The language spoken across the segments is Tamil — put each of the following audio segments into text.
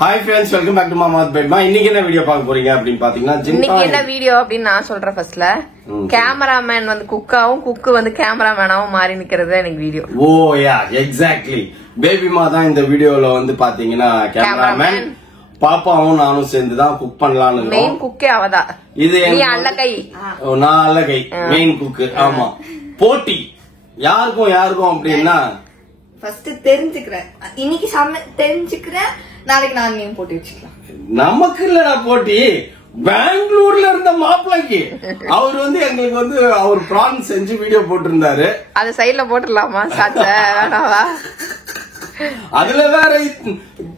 Hi friends, welcome back to Mama's Bed. இன்னைக்கு என்ன வீடியோ பார்க்க போறீங்க அப்படின்னு பாத்தீங்கன்னா இன்னைக்கு என்ன வீடியோ அப்படின்னு நான் சொல்றேன். ஃபர்ஸ்ட்ல கேமராமேன் வந்து குக்காவும் குக்கு வந்து கேமராமேனாவும் மாறி நிக்கிறது எனக்கு வீடியோ. ஓ யா எக்ஸாக்ட்லி. பேபிமா தான் இந்த வீடியோல வந்து பாத்தீங்கன்னா கேமராமேன். பாப்பாவும் நானும் சேர்ந்து தான் குக் பண்ணலாம்னு இருக்கோம். மெயின் குக்கே அவதா. இது நீ அல்லகை. நான் அல்லகை மெயின் குக். ஆமா. போட்டி யாருக்கும் அப்படின்னா ஃபர்ஸ்ட் தெரிஞ்சுக்கிறேன். இன்னைக்கு தெரிஞ்சுக்கிறேன். நாளைக்கு நான் நீங்க போட்டு வச்சுக்கலாம். நமக்கு இல்லடா போட்டி. பெங்களூர்ல இருந்த மாப்பிளைக்கு அவர் வந்து எங்களுக்கு வந்து அவர் பிரான் செஞ்சு வீடியோ போட்டிருந்தாரு. அது சைடுல போட்டுடலாமா? வேணாவா? அதுல வேற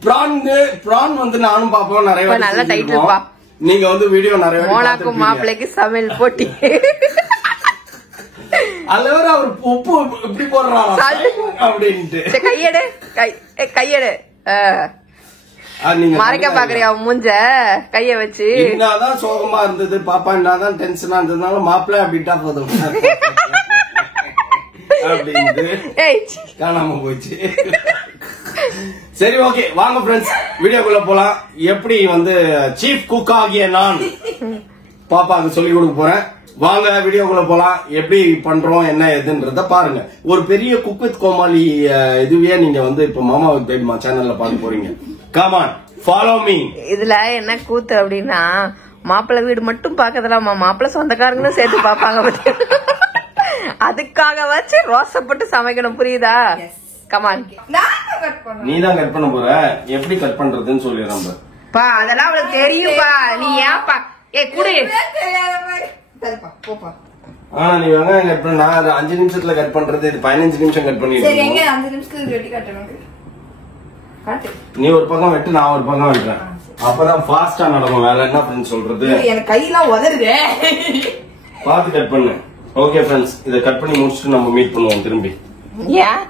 பிரான் வந்து நானும் பாப்போம். நிறைய நல்ல டைட்டில் பா. நீங்க வந்து வீடியோ நிறைய மோனாக்கும் மாப்பிளைக்கு சமையல் போட்டி. அதுல வேற அவர் உப்பு இப்படி போடுறாங்க அப்படின்ட்டு. கையெடு மறைக்க பாக்குறியா மூஞ்ச கைய வச்சு. என்னதான் சோகமா இருந்தது பாப்பா, என்னதான் டென்ஷனா இருந்ததுனால மாப்பிள்ள அப்படின்ட்டா போதும் அப்படின்ட்டு காணாம போச்சு. சரி ஓகே வாங்க ஃப்ரெண்ட்ஸ் வீடியோக்குள்ள போலாம். எப்படி வந்து சீஃப் குக் ஆகிய நான் பாப்பாக்கு சொல்லி கொடுக்க போறேன். வாங்க வீடியோக்குள்ள போலாம். எப்படி பண்றோம் என்ன எதுன்றத பாருங்க. ஒரு பெரிய குக் வித் கோமாளி இதுவே நீங்க வந்து இப்ப மாமா வித் பேபிமா சேனல்ல பார்க்க போறீங்க. Come on follow me. இதுல என்ன கூத்து அப்படின்னா மாப்பிள்ளை வீடு மட்டும் பாக்கறதுலாமா, மாப்பிள்ளை சொந்தக்காரங்களும் சேர்த்து பாப்பாங்க. அதுக்காக வச்சு ரோசப்பட்டு சமைக்கணும், புரியுதா? கமான். நீ தான் கட் பண்ண போற. எப்படி கட் பண்றதுன்னு சொல்லிடுறோம் பா. அதெல்லாம் அவளுக்கு தெரியும்பா. நீ ஏன்பா குடு நீ வெங்காயம் கட் பண்ண. நான் 5 நிமிஷத்துல கட் பண்றது, இது 15 நிமிஷம் கட் பண்ணிடுறேன். 5 நிமிஷத்துக்கு வெட்டி காட்டணும். நீ ஒரு பக்கம் வெட்டு, நான் ஒரு பக்கம் வெட்டுறேன். அப்பதான் ஃபாஸ்டா நடக்கும் வேலை. என்ன ஃப்ரெண்ட்ஸ் சொல்றது? எனக்கு கையெல்லாம் உதறுது. பாத்து கட் பண்ணு. ஓகே ஃப்ரெண்ட்ஸ், இதை கட் பண்ணி முடிச்சுட்டு நம்ம மீட் பண்ணுவோம் திரும்பி. ஏன்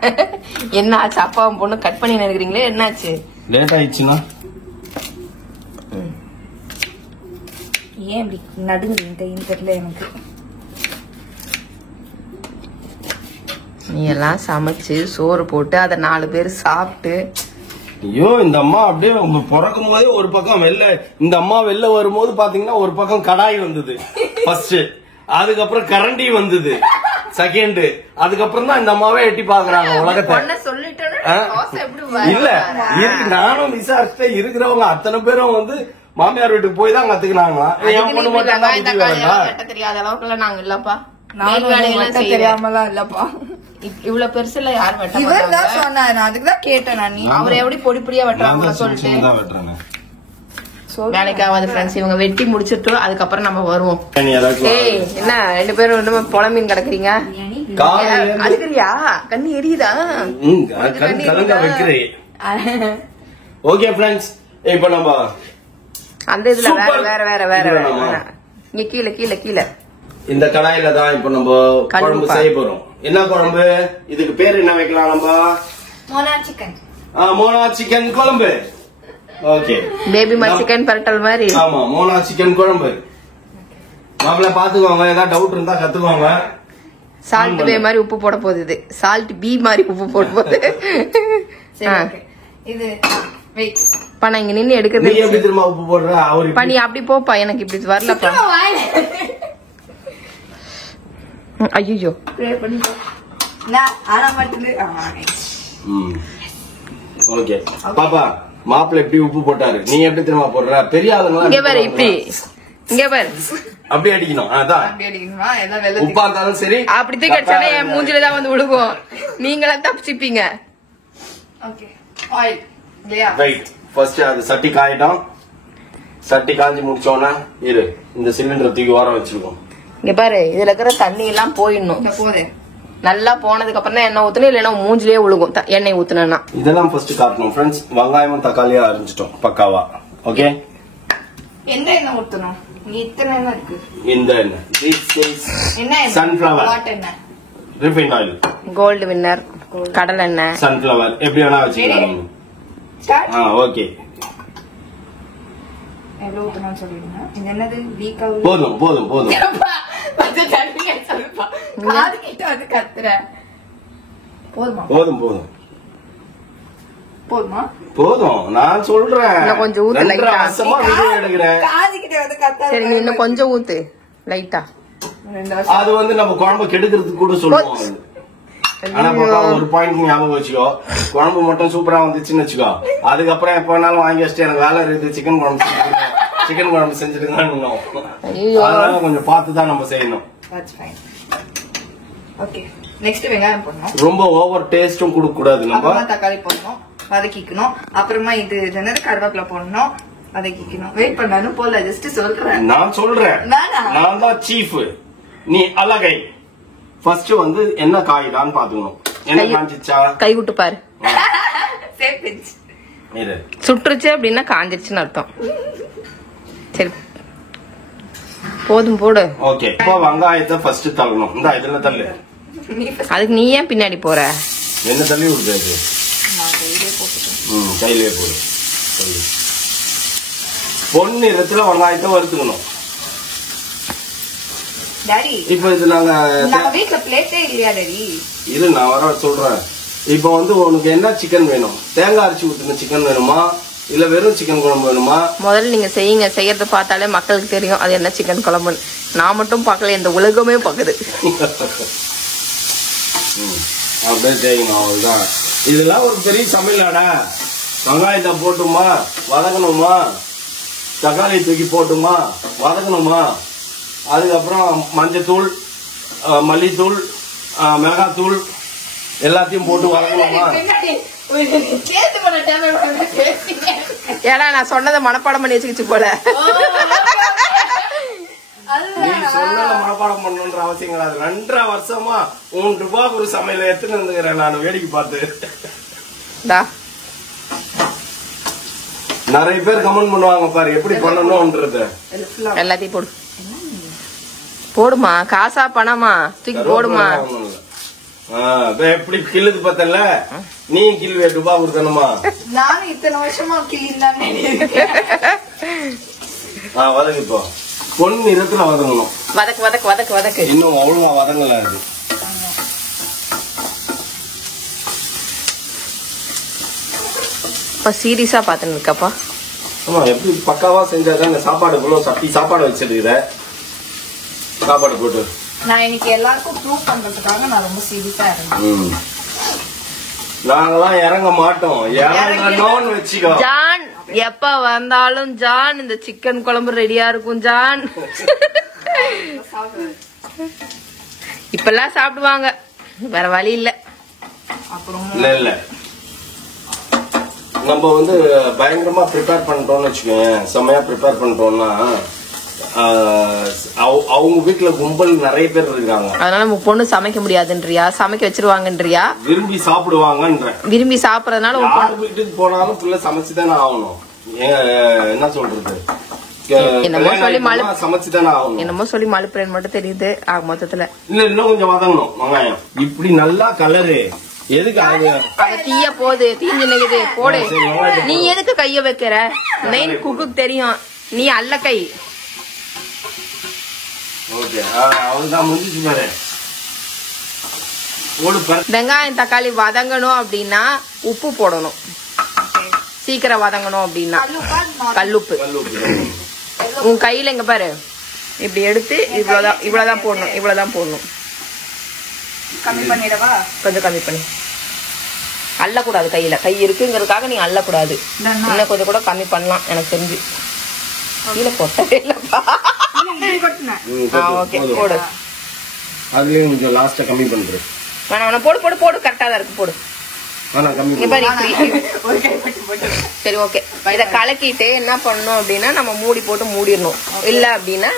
என்ன ஆச்சு? அப்பாவும் பொண்ணு கட் பண்ணி நினைக்கிறீங்களே, என்னாச்சு? லேட் ஆயிடுச்சுன்னா ஏன் இப்படி நடுங்குறீங்க தெரியல எனக்கு. நீ எல்லாம் சமைச்சு சோறு போட்டு அதை 4 பேர் சாப்பிட்டு. ஐயோ இந்த அம்மா அப்படியே உங்க பிறக்கும் போதே ஒரு பக்கம் வெளில, இந்த அம்மா வெளில வரும்போது பாத்தீங்கன்னா ஒரு பக்கம் கடாய் வந்தது ஃபர்ஸ்ட், அதுக்கப்புறம் கரண்டி வந்தது செகண்ட், அதுக்கப்புறம் தான் இந்த அம்மாவே எட்டி பாக்குறாங்க உலகத்தை. இல்ல நானும் விசாரிச்சுட்டேன். இருக்கிறவங்க அத்தனை பேரும் வந்து மாமியார் வீட்டுக்கு போய் தான் கத்துக்கினாங்களா? தெரியாத அளவுக்கு நாங்க இல்லப்பா. தெரியாமலாம் இல்லப்பா. இவ்வளவு பெருசுல யார் வெட்ட? இவர் தான் சொன்னாரு, அதுக்குதான் கேட்டேன் நான். அவர் எப்படி பொடி பொடியா வெட்டுறாங்க சொல்லிட்டு வேலைக்கு ஆகாது ஃப்ரெண்ட்ஸ். இவங்க வெட்டி முடிச்சிட்டு அதுக்கப்புறம் நம்ம வருவோம். என்ன 2 பேரும் இன்னும் புலமீன் கிடக்குறீங்க? அதுக்குறியா கண்ணு எரியுதா? ஓகே ஃப்ரெண்ட்ஸ், இப்ப நம்ம அந்த இதுல வேற வேற வேற வேற இங்க கீழே கீழே கீழே இந்த கடாயில தான் இப்ப நம்ம குழம்பு செய்ய போறோம். என்ன குழம்பு? இதுக்கு பேர் என்ன வைக்கலாம் நம்ம? மோனா சிக்கன். மோனா சிக்கன் குழம்பு. ஓகே, பேபிமா சிக்கன் பரட்டல் மாதிரி. ஆமா, மோனா சிக்கன் குழம்பு. மாப்பிள்ள பாத்துக்கோங்க, ஏதாவது டவுட் இருந்தா கத்துக்கோங்க. சால்ட் பே மாதிரி உப்பு போட போகுது. இது சால்ட் பி மாதிரி உப்பு போட போகுது. இது வெயிட் பண்ண இங்க நின்னு எடுக்கிறது. நீ எப்படி திரும்ப உப்பு போடுற? அவரு பண்ணி அப்படி போப்பா, எனக்கு இப்படி வரலப்பா. ஐயோ ஓகே பாப்பா, மாப்பிள்ள எப்படி உப்பு போட்டாரு, நீ எப்படி திரும்ப போடுற? பெரிய ஆளுங்க இங்க பாரு, இப்படி இங்க பாரு, அப்படி அடிக்கணும். அதான் உப்பா இருந்தாலும் சரி. அப்படி தூக்கி அடிச்சாலே என் மூஞ்சில தான் வந்து விழுகும். நீங்களாம் தப்பிச்சுப்பீங்க. ரைட், ஃபர்ஸ்ட் அது சட்டி காயிட்டோம். சட்டி காஞ்சி முடிச்சோன்னா இரு, இந்த சிலிண்டர் தூக்கி ஓரம் வச்சிருக்கோம். இங்க பாரு, இதுல இருக்கிற தண்ணி எல்லாம் போயிடணும். நல்லா போனதுக்கு அப்புறம் தான் எண்ணெய் ஊத்தணும், இல்லைன்னா மூஞ்சிலேயே விழுகும் எண்ணெய் ஊத்துனா. இதெல்லாம் ஃபர்ஸ்ட் காட்டணும் ஃப்ரெண்ட்ஸ். வெங்காயமும் தக்காளியா அரைஞ்சிட்டோம் பக்காவா. ஓகே, எந்த எண்ணெய் ஊத்தணும்? இத்தனை எண்ணெய் இருக்கு. இந்த எண்ணெய் this is sunflower refined oil, gold winner, கடல் எண்ணெய், சன்ஃப்ளவர் எப்படி வேணா வச்சுக்கலாம். ஓகே, எவ்வளவு ஊத்தணும்னு சொல்லிடுங்க. இது என்னது? போதும் போதும் போதும். போதும் போதும். போதுமா? போதும் நான் சொல்றேன். இன்னும் கொஞ்சம் ஊத்து லைட்டா. ரசமா வீடியோ எடுக்கிறேன். காதுகிட்ட வந்து கத்தாத. சரி நீ இன்னும் கொஞ்சம் ஊத்து லைட்டா. அது வந்து நம்ம குழம்பு கெடுக்கிறதுக்கு கூட சொல்லுவோம். ஆனா பாப்பா ஒரு பாயிண்ட் ஞாபகம் வச்சுக்கோ, குழம்பு மட்டும் சூப்பரா வந்துச்சுன்னு வச்சுக்கோ, அதுக்கப்புறம் எப்ப வேணாலும் வாங்கி வச்சுட்டு எனக்கு வேலை இருக்குது சிக்கன் குழம்பு செஞ்சுட்டுங்க. அதனால கொஞ்சம் பார்த்துதான் நம்ம செய்யணும். ஓகே நெக்ஸ்ட் வெங்காயம் போடணும். ரொம்ப ஓவர் டேஸ்டும் கொடுக்க கூடாது. நம்ம தக்காளி போடணும், வதக்கிக்கணும். அப்புறமா இது கருவேப்பிலை போடணும், வதக்கிக்கணும். வெயிட் பண்ணாலும் போல, ஜஸ்ட் சொல்றேன். நான் சொல்றேன், நான் தான் சீஃப், நீ அழகை. ஃபர்ஸ்ட் வந்து என்ன காய்டான்னு பாத்துக்கணும். என்ன காஞ்சிச்சா கை விட்டு பாரு. சுட்டுருச்சு அப்படின்னா காஞ்சிருச்சுன்னு அர்த்தம். சரி போதும் போடு. ஓகே இப்போ வெங்காயத்தை ஃபர்ஸ்ட் தள்ளணும். இந்த இதுல தள்ளு. அதுக்கு நீ ஏன் பின்னாடி போற? என்ன தள்ளி விடுது? கையிலே போடு. பொண்ணு இடத்துல வெங்காயத்தை வறுத்துக்கணும். டாடி இப்போ இது நாங்க வீட்ல பிளேட்டே இல்லையா டாடி? இரு நான் வர சொல்றேன். இப்போ வந்து உனக்கு என்ன சிக்கன் வேணும்? தேங்காய் அரைச்சி ஊத்துன சிக்கன் வேணுமா இல்ல வெறும் சிக்கன் குழம்பு வேணுமா? முதல்ல நீங்க செய்யுங்க. செய்யறத பார்த்தாலே மக்களுக்கு தெரியும் அது என்ன சிக்கன் குழம்பு. நான் மட்டும் பார்க்கல, இந்த உலகமே பாக்குது. அப்படியே செய்யணும், அவ்வளவுதான். இதெல்லாம் ஒரு பெரிய சமையலாடா. வெங்காயத்தை போட்டுமா வதக்கணுமா, தக்காளி தூக்கி போட்டுமா வதக்கணுமா, அதுக்கப்புறம் மஞ்சத்தூள் மல்லித்தூள் மிளகாத்தூள் எல்லாத்தையும் போட்டு வதக்கணுமா. ஏன்னா நான் சொன்னதை மனப்பாடம் பண்ணி வச்சுக்கிச்சு போல. நீ சொன்னத மனப்பாடம் பண்ணணுன்ற அவசியம் கிடையாது. 2.5 வருஷமா ₹1 ஒரு சமையல எடுத்துன்னு வந்துக்கிறேன் நான் வேடிக்கை பார்த்து. நிறைய பேர் கமெண்ட் பண்ணுவாங்க பாரு எப்படி பண்ணணும்ன்றது. எல்லாத்தையும் போடு. போடுமா, காசா பணமா தூக்கி போடுமா. எப்படி கில்லுது பார்த்தல, நீ கில்வே ₹1 கொடுத்தணுமா? நானும் இத்தனை வருஷமா கிள்ளின்னு வதக்கு. இப்போ பொண்ணு நிறத்துல வதங்கணும். வதக்கு வதக்கு வதக்கு வதக்கு. இன்னும் ஒழுங்கா வதங்கல. அது இப்ப சீரியஸா பாத்துன்னு இருக்கப்பா. ஆமா, எப்படி பக்காவா செஞ்சாதான் இந்த சாப்பாடு இவ்வளவு சட்டி சாப்பாடு வச்சிருக்கிற. சாப்பாடு போட்டு நான் இன்னைக்கு எல்லாருக்கும் ப்ரூவ் பண்றதுக்காக நான் ரொம்ப சீரியஸா இருந்தேன். நாங்கெல்லாம் இறங்க மாட்டோம், இறங்கணும்னு வச்சுக்கோ. ஜான் எப்ப வந்தாலும் ஜான் இந்த சிக்கன் குழம்பு ரெடியா இருக்கும் ஜான். இப்பெல்லாம் சாப்பிடுவாங்க, வேற வழி இல்ல. இல்ல நம்ம வந்து பயங்கரமா ப்ரிப்பேர் பண்ணிட்டோம்னு வச்சுக்கோங்க, செம்மையா ப்ரிப்பேர் பண்ணிட்டோம்னா அவங்க வீட்டுல கும்பல் நிறைய பேர் இருக்காங்க. அதனால நம்ம பொண்ணு சமைக்க முடியாதுன்றியா, சமைக்க வச்சிருவாங்கன்றியா? விரும்பி சாப்பிடுவாங்கன்ற. விரும்பி சாப்பிடறதுனால வீட்டுக்கு போனாலும் புள்ள சமைச்சுதானே ஆகணும். என்ன சொல்றது, என்னமோ சொல்லி மழுப்புறேன்னு மட்டும் தெரியுது. ஆக மொத்தத்துல இல்ல இன்னும் கொஞ்சம் வதங்கணும் வெங்காயம். இப்படி நல்லா கலரு எதுக்கு தீய போகுது, தீஞ்சு நிக்குது போடு. நீ எதுக்கு கைய வைக்கிற? மெயின் குக்கு தெரியும், நீ அல்ல கை. வெங்காயம் தக்காளி வதங்கணும் அப்படின்னா உப்பு போடணும். சீக்கிரம் வதங்கணும் அப்படின்னா கல்லுப்பு. உன் கையில இங்க பாரு, இப்படி எடுத்து இவ்வளவுதான் போடணும், இவ்வளவுதான் போடணும். கம்மி பண்ணிடவா? கொஞ்சம் கம்மி பண்ணி. அள்ளக்கூடாது கையில, கை இருக்குங்கிறதுக்காக நீ அள்ளக்கூடாது. இன்னும் கொஞ்சம் கூட கம்மி பண்ணலாம் எனக்கு தெரிஞ்சு. கீழே போட்டவே இல்லப்பா. ஓகே போடு. அதுலயும் கொஞ்சம் லாஸ்டா கம்மி பண்றேன். வேணாம் போடு போடு போடு, கரெக்டா தான் இருக்கு போடு. சரி ஓகே. இத கலக்கிட்டு என்ன பண்ணணும் அப்படின்னா நம்ம மூடி போட்டு மூடிடணும். இல்ல அப்படின்னா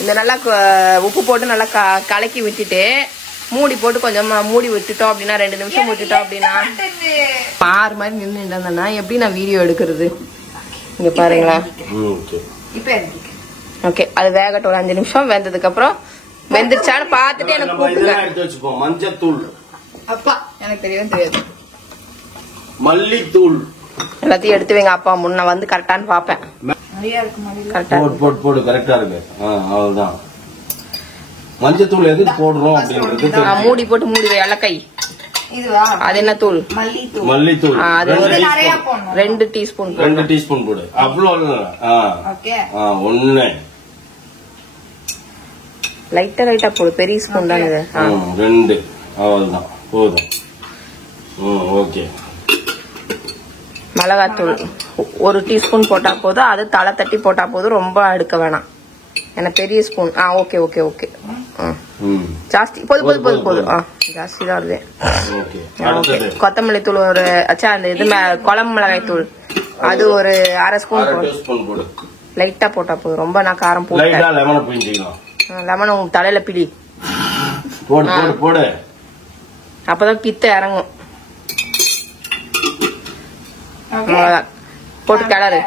இந்த நல்லா உப்பு போட்டு நல்லா கலக்கி விட்டுட்டு மூடி போட்டு கொஞ்சம் மூடி விட்டுட்டோம் அப்படின்னா 2 நிமிஷம் விட்டுட்டோம் அப்படின்னா பாரு மாதிரி நின்று எப்படி நான் வீடியோ எடுக்கிறது. இங்க பாருங்களா. ஓகே அது வேகட்டும் ஒரு 5 நிமிஷம். வெந்ததுக்கு அப்புறம் வெந்துருச்சான்னு பாத்துட்டு எனக்கு கூப்பிடுங்க. மஞ்சத்தூள் அப்பா எனக்கு தெரியாது, மல்லித்தூள் எல்லாத்தையும் எடுத்து வைங்க. அப்பா முன்ன வந்து கரெக்டான்னு பாப்பேன். போடு கரெக்டா இருக்கு. அவ்வளவுதான். மஞ்சத்தூள் எதுக்கு போடுறோம் அப்படின்றது மூடி போட்டு மூடி வை. இலக்கை இதுவா அது என்ன தூள்? மல்லித்தூள். மல்லித்தூள் அது ஒரு நிறைய போடணும். 2 டீஸ்பூன். 2 டீஸ்பூன் போடு. அவ்வளவு. ஓகே. 1 லைட்டா போடு. பெரிய ஸ்பூன் தானே இது. 2 அவ்வளவுதான் போதும். ஓகே. மிளகாத்தூள் 1 டீஸ்பூன் போட்டா போதும். அது தலை தட்டி போட்டா போதும். ரொம்ப எடுக்க வேணாம். என்ன பெரிய ஸ்பூன். Okay okay okay. ஜாஸ்தி போதும். ஜாஸ்தி தான் வருது. கொத்தமல்லி தூள் ஒரு அந்த இது குழம்பு மிளகாய் தூள் அது ஒரு 1/2 ஸ்பூன் போடு. லைட்டா போட்டா போதும். ரொம்ப நான் காரம் போட்டேன். லெமன் உங்க தலையில பிடி போடு. அப்பதான் பித்த இறங்கும். போட்டு கிளறு.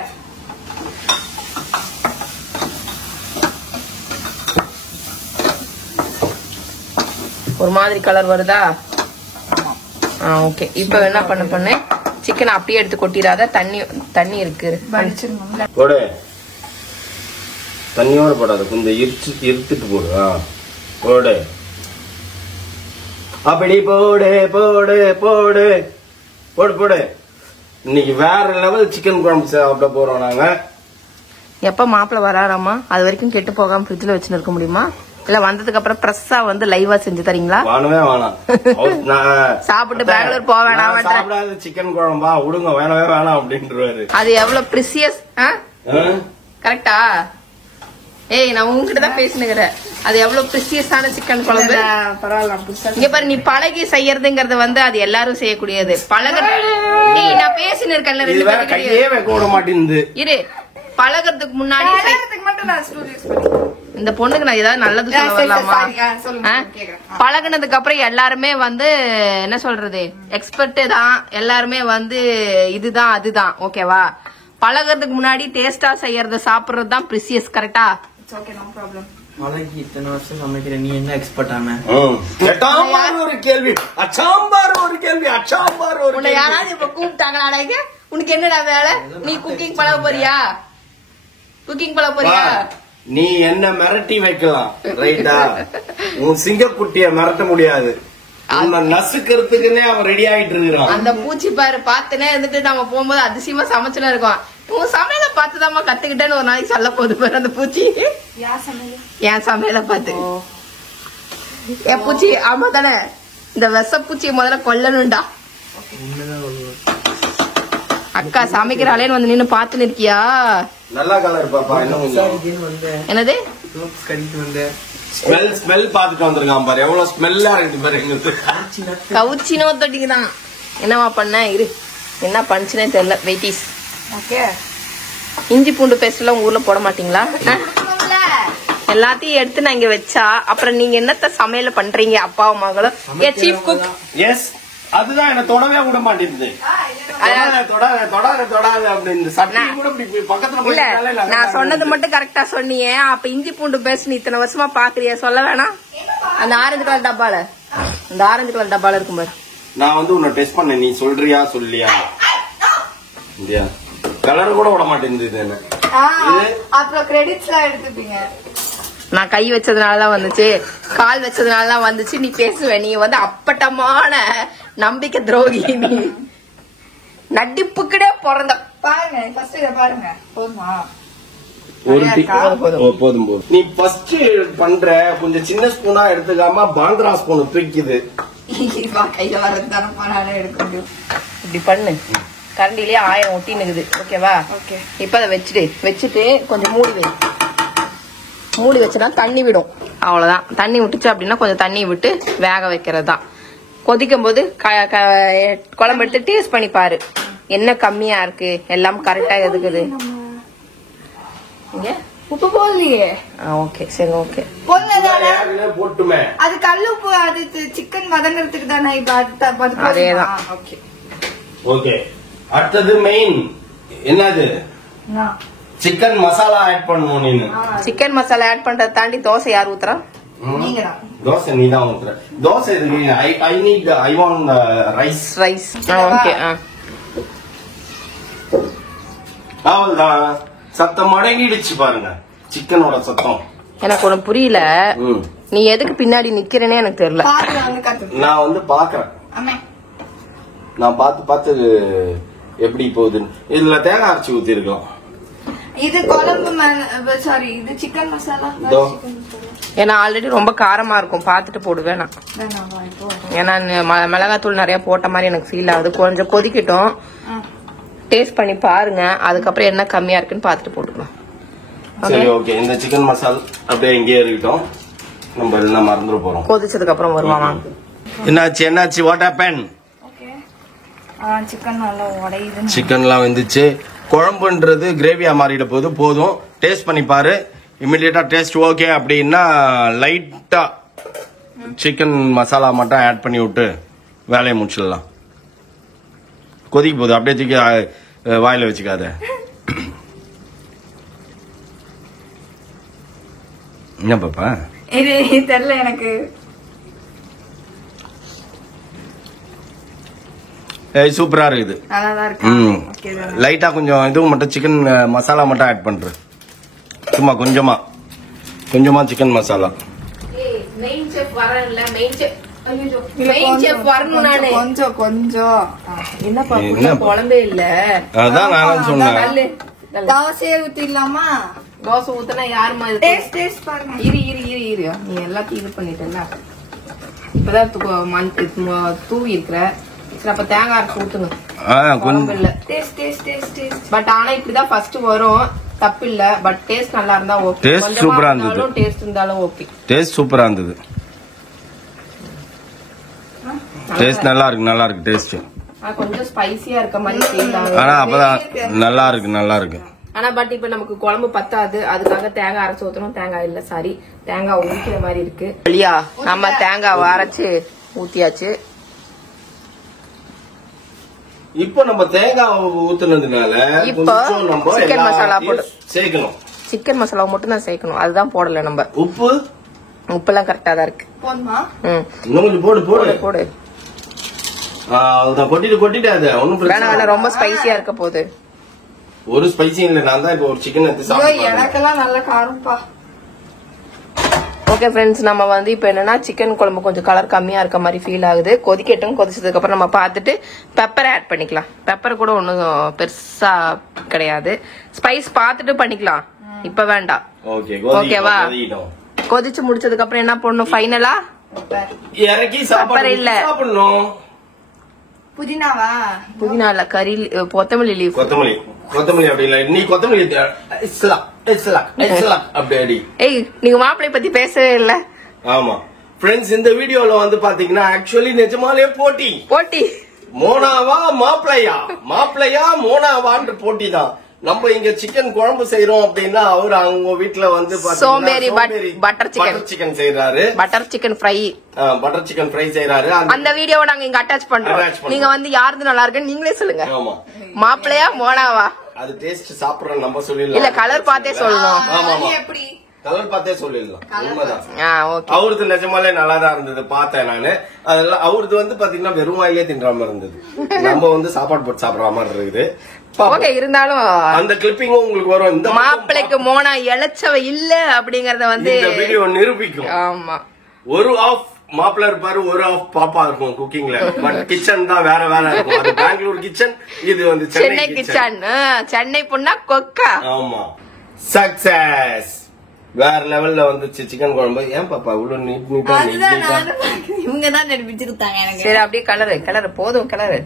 ஒரு மாதிரி கலர் வருதா? ஓகே. இப்ப என்ன பண்ணு சிக்கன் அப்படியே எடுத்து கொட்டிடாத. தண்ணி இருக்கு. போடு. தண்ணியோட போடாத. கொஞ்சம் இருத்துட்டு போடு. போடு. அப்படி போடு போடு போடு போடு போடு. இன்னைக்கு வேற லெவல் சிக்கன் குழம்பு சாப்பிட போறோம் நாங்க. எப்ப மாப்பிள்ள வராராமா? அது வரைக்கும் கெட்டு போகாம ஃப்ரிட்ஜ்ல வச்சு இருக்க முடியுமா? இல்ல வந்ததுக்கு அப்புறம் பிரஸ்ஸா வந்து லைவா செஞ்சு தரீங்களா? வேணாம். சாப்பிட்டு பெங்களூர் போக வேணாம். சாப்பிடாத சிக்கன் குழம்பா விடுங்க. வேணாம் அப்படின்றாரு. அது எவ்வளவு பிரிசியஸ். கரெக்டா? ஏய் நான் உங்ககிட்ட தான் பேசினுக்கிறேன். அது எவ்வளவு பிரிசியஸான சிக்கன் குழம்பு. இங்க பாரு, நீ பழகி செய்யறதுங்கிறது வந்து அது எல்லாரும் செய்யக்கூடியது. நான் பேசினு இருக்கேன். கையே வைக்க விட மாட்டேங்குது. இரு. பழகிறதுக்கு முன்னாடி இந்த பொண்ணுக்கு நான் ஏதாவது நல்லது சொல்ல வரலாமா? பழகினதுக்கு அப்புறம் எல்லாருமே வந்து என்ன சொல்றது, எக்ஸ்பர்ட் தான். எல்லாருமே வந்து இதுதான் அதுதான். ஓகேவா? பழகிறதுக்கு முன்னாடி டேஸ்டா செய்யறத சாப்பிடுறது தான் பிரிசியஸ். கரெக்டா? இத்தனை வருஷம் சமைக்கிறேன். நீ என்ன எக்ஸ்பர்ட் ஆன? ஒரு கேள்வி. உன்னை யாராவது இப்ப கூப்பிட்டாங்களா? உனக்கு என்னடா வேலை? நீ குக்கிங் பழக போறியா? நீ என்ன மிரட்டி வைக்கலாம். ரைட்டா? உன் சிங்கக்குட்டிய மிரட்ட முடியாது. நசுக்கிறதுக்குன்னே அவன் ரெடி ஆயிட்டு இருக்கிறான். அந்த பூச்சி பாரு பாத்துனே இருந்துட்டு நம்ம போகும்போது அதிசயமா சமைச்சுன்னு இருக்கோம். உன் சமையல பார்த்துதாம்மா கத்துக்கிட்டேன்னு ஒரு நாளைக்கு சொல்ல போகுது பாரு அந்த பூச்சி. என் சமையல பார்த்து என் பூச்சி. ஆமா தானே? இந்த விஷ பூச்சியை முதல்ல கொல்லணும்டா. அக்கா சமைக்கிறாளேன்னு வந்து நின்னு பாத்துன்னு இருக்கியா? நல்லா கலர் பாப்பா. என்னது ஸ்மெல் பாத்துட்டு வந்திருக்கான் பாரு. எவ்வளவு ஸ்மெல்லா இருக்கு பாரு. கவுச்சினோ தொட்டிக்குதான். என்னவா பண்ண? இரு, என்ன பண்ணுச்சுனே தெரியல. வெயிட்டிஸ். இஞ்சி பூண்டு பேஸ்ட் எல்லாம் உங்க ஊர்ல போட மாட்டீங்களா? எல்லாத்தையும் எடுத்து நான் இங்க வச்சா அப்புறம் நீங்க என்னத்த சமையல பண்றீங்க அப்பாவும் மகளும்? Chief cook. எஸ், அதுதான் என்ன தொடவே விட மாட்டேங்குது. நான் சொன்னது மட்டும் கரெக்டா சொன்னியே. அப்ப இஞ்சி பூண்டு பேஸ்ட் நீ இத்தனை வருஷமா பாக்குறிய, சொல்ல வேணாம்? அந்த ஆரஞ்சு கலர் டப்பால, இந்த ஆரஞ்சு கலர் டப்பால இருக்கும் பாரு. நான் வந்து உன்னை டெஸ்ட் பண்ணேன். நீ சொல்றியா சொல்லியா? கலர் கூட விட மாட்டேங்குது. அப்புறம் கிரெடிட்ஸ்லாம் எடுத்துப்பீங்க. நான் கை வச்சதுனாலதான் வந்துச்சு, கால் வச்சதுனாலதான் வந்துச்சு. நீ பேசுவ. நீ வந்து அப்பட்டமான நம்பிக்கை துரோகி. நீ நடிப்புக்கிட்டே பிறந்த. பாருங்க ஃபர்ஸ்ட் இத பாருங்க. போதுமா? போதும். நீ ஃபர்ஸ்ட் பண்ற கொஞ்சம் சின்ன ஸ்பூனா எடுத்துக்காம பாந்திரா ஸ்பூன் தூக்கிது. கையில வரதுதானே போனாலே எடுக்க முடியும். இப்படி பண்ணு. கரண்டிலேயே 1000 ஒட்டி நிக்குது. ஓகேவா? ஓகே. இப்ப அதை வச்சுட்டு கொஞ்சம் மூடி வச்சுனா தண்ணி விடும். அவ்வளவுதான். தண்ணி விட்டுச்சு அப்படின்னா கொஞ்சம் தண்ணி விட்டு வேக வைக்கிறது தான். கொதிக்கும் போது குழம்பு எடுத்து டேஸ்ட் பண்ணி பாரு. என்ன கம்மியா இருக்கு, எல்லாம் கரெக்டா இருக்குது. உப்பு போடலையே. ஓகே, சரி, ஓகே. போட்டுமே அது கல் உப்பு. அது சிக்கன் வதங்கிறதுக்கு தானே. அதேதான். ஓகே. அடுத்தது மெயின் என்னது? சிக்கன் மசாலா ஆட் பண்ணுவோம். நீ சிக்கன் மசாலா ஆட் பண்றத தாண்டி தோசை யார் ஊத்துறா? தோசை நீ தான் ஊத்துற. Dosa I want rice. Okay. அவ்வளவுதான். சத்தம் அடங்கிடுச்சு பாருங்க. சிக்கனோட சத்தம் எனக்கு ஒண்ணு புரியல. நீ எதுக்கு பின்னாடி நிக்கிறேன்னு எனக்கு தெரியல. நான் வந்து பாக்குறேன். நான் பார்த்து எப்படி போகுதுன்னு. இதுல தேங்காய் அரைச்சி ஊத்தி இருக்கலாம். இது குழம்பு சாரி இது சிக்கன் மசாலா. ஏன்னா ஆல்ரெடி ரொம்ப காரமா இருக்கும், பாத்துட்டு போடுவேன் நான். ஏன்னா மிளகாத்தூள் நிறைய போட்ட மாதிரி எனக்கு ஃபீல் ஆகுது. கொஞ்சம் கொதிக்கட்டும், டேஸ்ட் பண்ணி பாருங்க, அதுக்கப்புறம் என்ன கம்மியா இருக்குன்னு பாத்துட்டு போட்டுக்கலாம். சரி ஓகே. இந்த சிக்கன் மசாலா அப்படியே இங்கேயே இருக்கட்டும், நம்ம எல்லாம் மறந்துட போறோம். கொதிச்சதுக்கு அப்புறம் வருவாங்க. என்னாச்சு வாட் ஹேப்பன்? சிக்கன் நல்லா உடையுது. சிக்கன்லாம் வந்துச்சு. குழம்புன்றது கிரேவியா மாறிட போது போதும். டேஸ்ட் பண்ணி பாரு, இமிடியேட்டா டேஸ்ட் ஓகே அப்படின்னா லைட்டா சிக்கன் மசாலா மட்டும் ஆட் பண்ணி விட்டு வேலையை முடிச்சிடலாம். கொதிக்க போகுது, அப்படியே தூக்கி வாயில வச்சுக்காத. என்ன பாப்பா இது தெரியல எனக்கு. சூப்பரா இருக்குது. நல்லாதான் இருக்கு. லைட்டா கொஞ்சம் இதுவும் மட்டும் சிக்கன் மசாலா மட்டும் ஆட் பண்றேன். சும்மா கொஞ்சமா சிக்கன் மசாலா. கொஞ்சம் என்ன குழம்பே இல்ல. அதான் நானும் சொன்னேன். தோசையே ஊத்திடலாமா? தோசை ஊத்தினா யாருமா டேஸ்ட் பாருங்க. இரு நீ எல்லாத்தையும் இது பண்ணிட்டல. இப்பதான் தூவி இருக்கிற. அப்ப தேங்காய் அரைச்சு ஊத்துங்க. பட் ஆனா இப்படிதான் ஃபர்ஸ்ட் வரும், தப்பு இல்ல. பட் டேஸ்ட் நல்லா இருந்தா ஓகே. டேஸ்ட் சூப்பரா இருந்தது. டேஸ்ட் இருந்தாலும் ஓகே. டேஸ்ட் சூப்பரா இருந்தது. டேஸ்ட் நல்லா இருக்கு டேஸ்ட். கொஞ்சம் ஸ்பைசியா இருக்க மாதிரி ஃபீல் ஆகுது. ஆனா அப்பதான் நல்லா இருக்கு. ஆனா பட் இப்ப நமக்கு குழம்பு பத்தாது, அதுக்காக தேங்காய் அரைச்சு ஊத்தணும். தேங்காய் இல்ல சாரி, தேங்காய் ஊத்திற மாதிரி இருக்கு. இல்லையா, நம்ம தேங்காய் அரைச்சு ஊத்தியாச்சு. இப்போ நம்ம தேங்காய் ஊத்துனதுனால இப்போ சிக்கன் மசாலா போட்டு சேர்க்கணும். சிக்கன் மசாலா மட்டும் தான் சேர்க்கணும், அதுதான் போடல நம்ம. உப்புலாம் கரெக்டா தான் இருக்கு. இன்னும் கொஞ்சம் போடு. கொட்டிட்டு அது ஒன்னும் ரொம்ப ஸ்பைசியா இருக்க போகுது. ஒரு ஸ்பைசி இல்ல, நான் தான் இப்போ ஒரு சிக்கன் எடுத்து சாப்பிட்டேன். எனக்கெல்லாம் நல்ல காரம்பா. ஓகே ஃப்ரெண்ட்ஸ், நம்ம வந்து இப்போ என்னன்னா சிக்கன் குழம்பு கொஞ்சம் கலர் கம்மியா இருக்க மாதிரி ஃபீல் ஆகுது. கொதிச்சதுக்கு அப்புறம் நம்ம பார்த்துட்டு பெப்பரை ஆட் பண்ணிக்கலாம். பெப்பர் கூட ஒன்றும் பெருசா கிடையாது, ஸ்பைஸ் பார்த்துட்டு பண்ணிக்கலாம், இப்ப வேண்டாம். ஓகேவா? கொதிச்சு முடிச்சதுக்கு அப்புறம் என்ன பண்ணணும் ஃபைனலா? இறக்கி பெப்பர் இல்ல சாப்பிடணும். புதினா இல்ல, கறி கொத்தமல்லி லீஃப். கொத்தமல்லி அப்படி இல்ல, நீ கொத்தமல்லி அப்படி. ஏய், நீங்க மாப்பிள்ளை பத்தி பேசவே இல்ல. ஆமா ஃப்ரெண்ட்ஸ், இந்த வீடியோல வந்து பாத்தீங்கன்னா ஆக்சுவலி நிஜமாலே போட்டி மோனாவா மாப்பிள்ளையா மோனாவான்ற போட்டி தான். நம்ம இங்க சிக்கன் குழம்பு செய்யறோம் அப்படின்னா அவரு அவங்க வீட்டுல வந்து சோம்பேறி பட்டர் சிக்கன் செய்யறாரு. பட்டர் சிக்கன் ஃப்ரை செய்யறாரு. அந்த வீடியோவை நாங்க இங்க அட்டாச் பண்றோம். நீங்க வந்து யாருது நல்லா இருக்குன்னு நீங்களே சொல்லுங்க. மாப்பிள்ளையா மோனாவா? அது டேஸ்ட் சாப்பிடுறோம் நம்ம சொல்லிடலாம். இல்ல, கலர் பார்த்தே சொல்லணும். எப்படி கலர் பார்த்தே சொல்லிடலாம். உண்மைதான். அவருக்கு நிஜமாலே நல்லாதான் இருந்தது, பார்த்தேன் நானு. அதெல்லாம் அவருக்கு வந்து பாத்தீங்கன்னா வெறும் வாயிலே தின்ற மாதிரி இருந்தது. நம்ம வந்து சாப்பாடு போட்டு சாப்பிடுற மாதிரி இருக்குது. இருந்தாலும் அந்த கிளிப்பிங்கும் உங்களுக்கு வரும். இந்த மாப்பிள்ளைக்கு மோனா இழைச்சவ இல்ல அப்படிங்கறத வந்து இந்த வீடியோ நிரூபிக்கும். ஆமா, ஒரு ஆஃப் மாப்பிள்ள இருப்பாரு, ஒரு ஆஃப் பாப்பா இருக்கும் குக்கிங்ல. பட் கிச்சன் தான் வேற இருக்கும். அது பெங்களூர் கிச்சன், இது வந்து சென்னை கிச்சன். சென்னை பொண்ணா கொக்கா. ஆமா, சக்சஸ். வேற லெவல்ல வந்துச்சு சிக்கன் குழம்பு. ஏன் பாப்பா இவ்வளவு நீட்டா இவங்கதான் நடிப்பிச்சிருக்காங்க எனக்கு. சரி, அப்படியே கலரு போதும். கலரு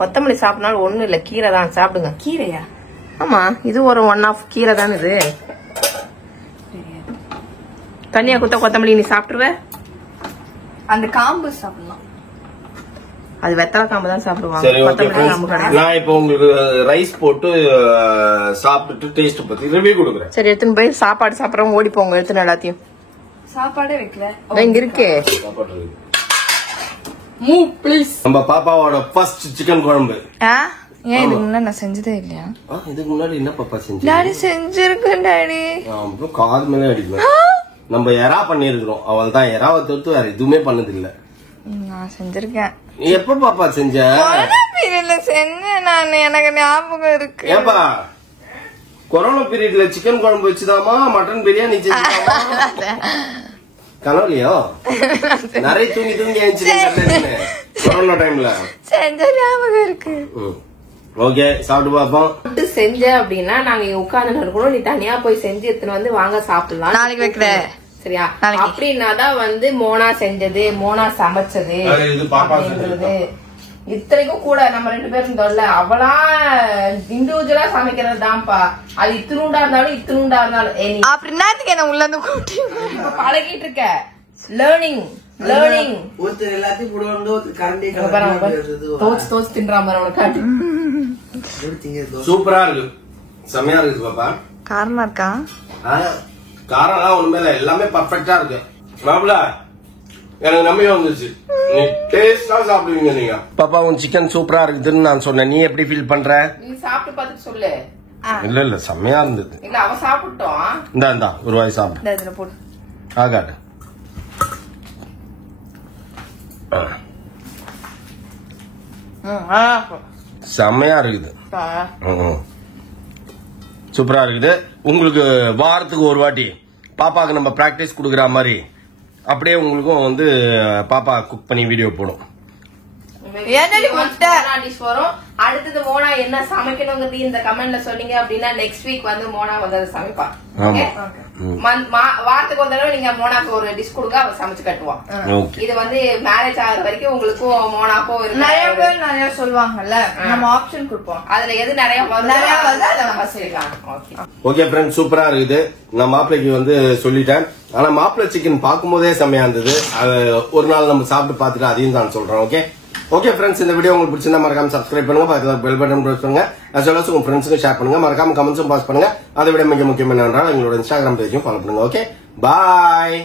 கொத்தமல்லி சாப்பிடனாலும் ஒண்ணும் இல்ல, கீரை தான் சாப்பிடுங்க. கீரையா? ஆமா, இது ஒரு 1/2 கீரை தானே இது. தனியா குத்த கொத்தமல்லி நீ சாப்பிடுவ? அந்த காம்பு சாப்பிடலாம். அது வெத்தலை காம்பு தான் சாப்பிடுவாங்க. சரி, நான் இப்போ உங்களுக்கு ரைஸ் போட்டு சாப்பிட்டுட்டு டேஸ்ட் பத்தி ரிவ்யூ கொடுக்குறேன். சரி, எடுத்துன்னு போய் சாப்பாடு சாப்பிடறவங்க ஓடி போங்க, எடுத்துன்னு எல்லாத்தையும். சாப்பாடே வைக்கல, இங்க இருக்கு சாப்பாடு. ப்ளீஸ். நம்ம பாப்பாவோட ஃபர்ஸ்ட் சிக்கன் குழம்பு. ஏன் இதுக்கு முன்னாடி நான் செஞ்சதே இல்லையா? இதுக்கு முன்னாடி என்ன பாப்பா செஞ்சு? டாடி செஞ்சிருக்கேன் டாடி. காது மேல அடிக்கலாம். நம்ம எறா பண்ணிருக்கிறோம், அவள் தான். எறாவை தவிர்த்து வேற எதுவுமே பண்ணது இல்ல. நான் செஞ்சிருக்கேன். எப்ப பாப்பா செஞ்ச? செஞ்சேன் நான், எனக்கு ஞாபகம் இருக்கு. ஏப்பா கொரோனா பீரியட்ல சிக்கன் குழம்பு வச்சுதாமா மட்டன் பிரியாணி செஞ்சுதாமா? கனவுலையோ நிறைய தூங்கி தூங்கி எழுந்துச்சு கொரோனா டைம்ல செஞ்ச ஞாபகம் இருக்கு. ஓகே சாப்பிட்டு பாப்போம். செஞ்ச அப்படின்னா நாங்க உட்கார்ந்து இருக்கணும், நீ தனியா போய் செஞ்சு எடுத்துன்னு வந்து வாங்க சாப்பிடலாம். நாளைக்கு வைக்கிறேன் சரியா? அப்படின்னாதான் வந்து மோனா செஞ்சது, மோனா சமைச்சது அப்படின்றது. இத்தனைக்கும் கூட நம்ம 2 பேரும் இருந்தோம்ல, அவளா இண்டிவிஜுவலா சமைக்கிறது தான்ப்பா. அது இத்தினூண்டா இருந்தாலும் இத்தினூண்டா இருந்தாலும் அப்படின்னா என்ன உள்ள இருந்து கூட்டி பழகிட்டு இருக்க. லேர்னிங் லேர்னிங் ஒருத்தர் எல்லாத்தையும் போடுவாங்க, ஒருத்தர் கரண்டி தோச்சு தின்றா மாதிரி உனக்கு. சூப்பரா இருக்கு, செம்மையா இருக்கு பாப்பா. காரமா இருக்கா? காரம் ஒண்ணுமே இல்ல, எல்லாமே பர்ஃபெக்டா இருக்கு. மாப்பிள எனக்கு நம்பிக்கை வந்துச்சு, நீ டேஸ்டா சாப்பிடுவீங்க நீங்க. பாப்பா உன் சிக்கன் சூப்பரா இருக்குதுன்னு நான் சொன்னேன், நீ எப்படி ஃபீல் பண்ற? நீ சாப்பிட்டு பார்த்துட்டு சொல்லு. இல்ல செம்மையா இருந்தது. இல்ல அவ சாப்பிட்டோம். இந்தா ஒரு வாய் சாப்பிடு. இதுல போடு. ஆகாட்டு செம்மையா இருக்குது, சூப்பரா இருக்குது. உங்களுக்கு வாரத்துக்கு ஒரு வாட்டி பாப்பாக்கு நம்ம பிராக்டிஸ் கொடுக்குற மாதிரி அப்படியே உங்களுக்கும் வந்து பாப்பா குக் பண்ணி வீடியோ போடும். வரும். அடுத்தது மோனா என்ன சமைக்கணுங்கிறது இந்த கமெண்ட்ல சொன்னீங்க அப்படின்னா நெக்ஸ்ட் வீக் வந்து மோனா வந்து சமைப்பா. வாரத்துக்கு ஒரு தடவை நீங்க மோனாக்கு ஒரு டிஷ் கொடுங்க, அவ சமைச்சு கட்டுவான். இது வந்து மேரேஜ் ஆகிற வரைக்கும் உங்களுக்கும் மோனாக்கும் நிறைய பேர் நிறைய சொல்லுவாங்கல்ல, நம்ம ஆப்ஷன் கொடுப்போம். அதுல எது நிறைய ஓகே ஃப்ரெண்ட்ஸ், சூப்பரா இருக்குது. நான் மாப்பிள்ளைக்கு வந்து சொல்லிட்டேன். ஆனா மாப்பிள்ளை சிக்கன் பார்க்கும் போதே செம்மையா இருந்தது. ஒரு நாள் நம்ம சாப்பிட்டு பார்த்துட்டு அதையும் தான் சொல்றேன். ஓகே ஃப்ரெண்ட்ஸ், இந்த வீடியோ உங்களுக்கு பிடிச்சிருந்தா மறக்காம சப்ஸ்கிரைப் பண்ணுங்க, பக்கத்துல பெல் பட்டன் பிரஸ் பண்ணுங்க, as well as உங்க ஃப்ரெண்ட்ஸ்க்கு ஷேர் பண்ணுங்க, மறக்காம கமெண்ட்ஸும் பாஸ் பண்ணுங்க. அதை விட மிக முக்கியம் என்னவென்றால் எங்களோட இன்ஸ்டாகிராம் பேஜையும் ஃபாலோ பண்ணுங்க. ஓகே, பாய்.